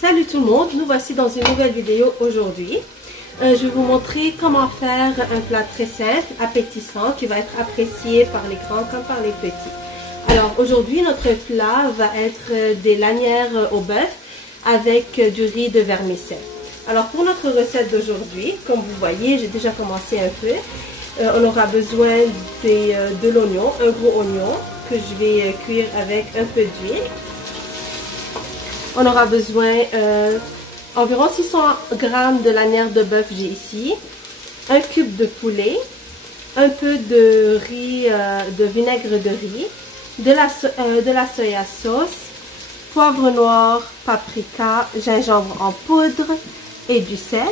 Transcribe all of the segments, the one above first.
Salut tout le monde, nous voici dans une nouvelle vidéo aujourd'hui. Je vais vous montrer comment faire un plat très simple, appétissant, qui va être apprécié par les grands comme par les petits. Alors aujourd'hui, notre plat va être des lanières au bœuf avec du riz de vermicelle. Alors pour notre recette d'aujourd'hui, comme vous voyez, j'ai déjà commencé un peu. On aura besoin de l'oignon, un gros oignon que je vais cuire avec un peu d'huile. On aura besoin environ 600 g de lanières de bœuf, j'ai ici, un cube de poulet, un peu de riz, de vinaigre de riz, de la soya sauce, poivre noir, paprika, gingembre en poudre et du sel.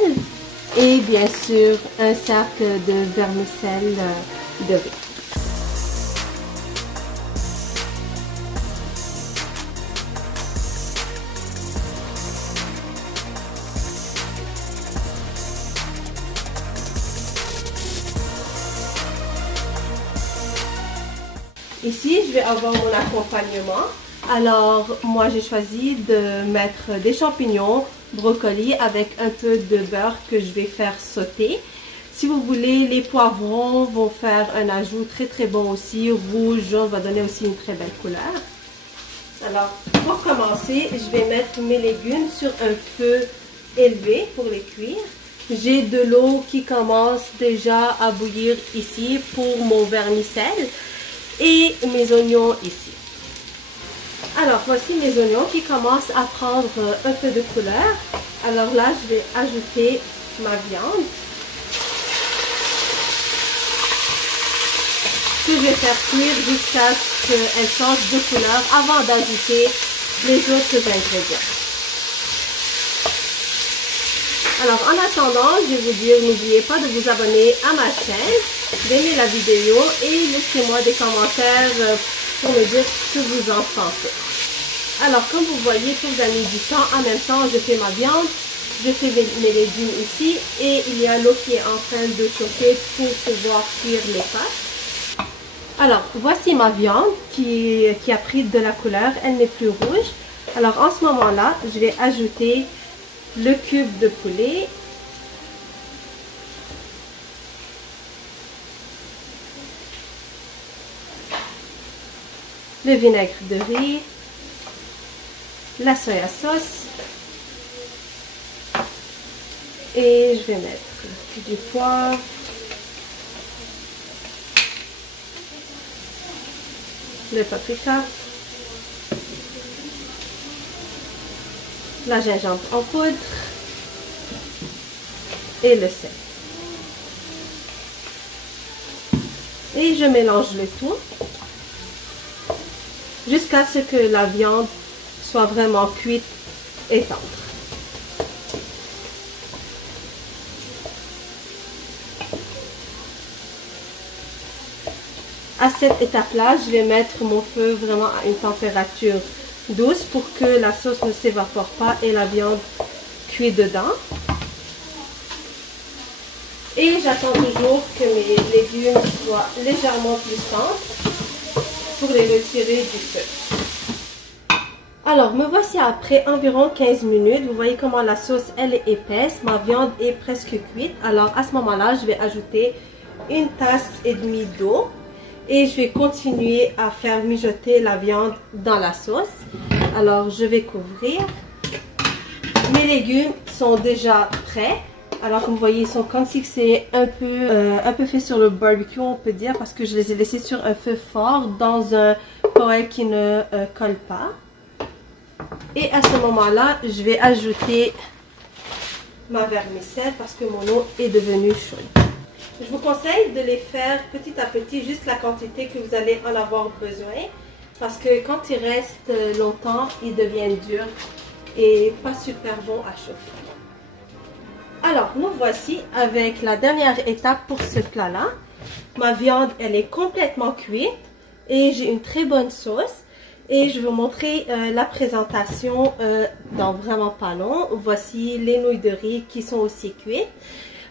Et bien sûr, un cercle de vermicelle de riz. Ici, je vais avoir mon accompagnement. Alors, moi, j'ai choisi de mettre des champignons, brocolis avec un peu de beurre que je vais faire sauter. Si vous voulez, les poivrons vont faire un ajout très bon aussi. Rouge, jaune va donner aussi une très belle couleur. Alors, pour commencer, je vais mettre mes légumes sur un feu élevé pour les cuire. J'ai de l'eau qui commence déjà à bouillir ici pour mon vermicelle. Et mes oignons ici. Alors, voici mes oignons qui commencent à prendre un peu de couleur. Alors là, je vais ajouter ma viande. Que je vais faire cuire jusqu'à ce qu'elle change de couleur avant d'ajouter les autres ingrédients. Alors, en attendant, je vais vous dire, n'oubliez pas de vous abonner à ma chaîne, d'aimer la vidéo et laissez-moi des commentaires pour me dire ce que vous en pensez. Alors, comme vous voyez, tout gagner du temps, en même temps, je fais ma viande, je fais mes légumes ici et il y a l'eau qui est en train de chauffer pour pouvoir cuire les pâtes. Alors, voici ma viande qui a pris de la couleur, elle n'est plus rouge. Alors, en ce moment-là, je vais ajouter le cube de poulet, le vinaigre de riz, la soya sauce et je vais mettre du poivre, le paprika, la gingembre en poudre et le sel. Et je mélange le tout jusqu'à ce que la viande soit vraiment cuite et tendre. À cette étape-là, je vais mettre mon feu vraiment à une température douce pour que la sauce ne s'évapore pas et la viande cuit dedans. Et j'attends toujours que mes légumes soient légèrement plus tendres pour les retirer du feu. Alors, me voici après environ 15 minutes. Vous voyez comment la sauce, elle est épaisse. Ma viande est presque cuite. Alors, à ce moment-là, je vais ajouter une tasse et demie d'eau. Et je vais continuer à faire mijoter la viande dans la sauce. Alors, je vais couvrir. Mes légumes sont déjà prêts. Alors, comme vous voyez, ils sont comme si c'est un peu fait sur le barbecue, on peut dire, parce que je les ai laissés sur un feu fort dans un poêle qui ne colle pas. Et à ce moment-là, je vais ajouter ma vermicelle parce que mon eau est devenue chaude. Je vous conseille de les faire petit à petit, juste la quantité que vous allez en avoir besoin. Parce que quand ils restent longtemps, ils deviennent durs et pas super bons à chauffer. Alors, nous voici avec la dernière étape pour ce plat-là. Ma viande, elle est complètement cuite et j'ai une très bonne sauce. Et je vais vous montrer la présentation dans vraiment pas long. Voici les nouilles de riz qui sont aussi cuites.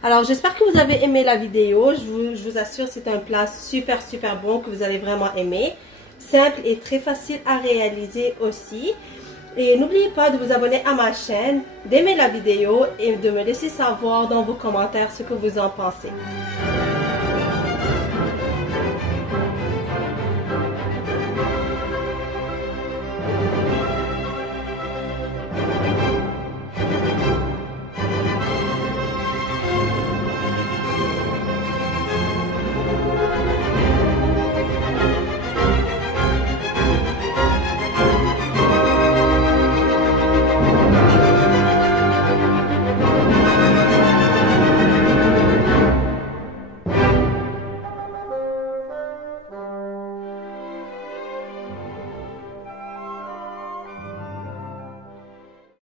Alors j'espère que vous avez aimé la vidéo. Je vous assure, c'est un plat super bon que vous allez vraiment aimer. Simple et très facile à réaliser aussi. Et n'oubliez pas de vous abonner à ma chaîne, d'aimer la vidéo et de me laisser savoir dans vos commentaires ce que vous en pensez.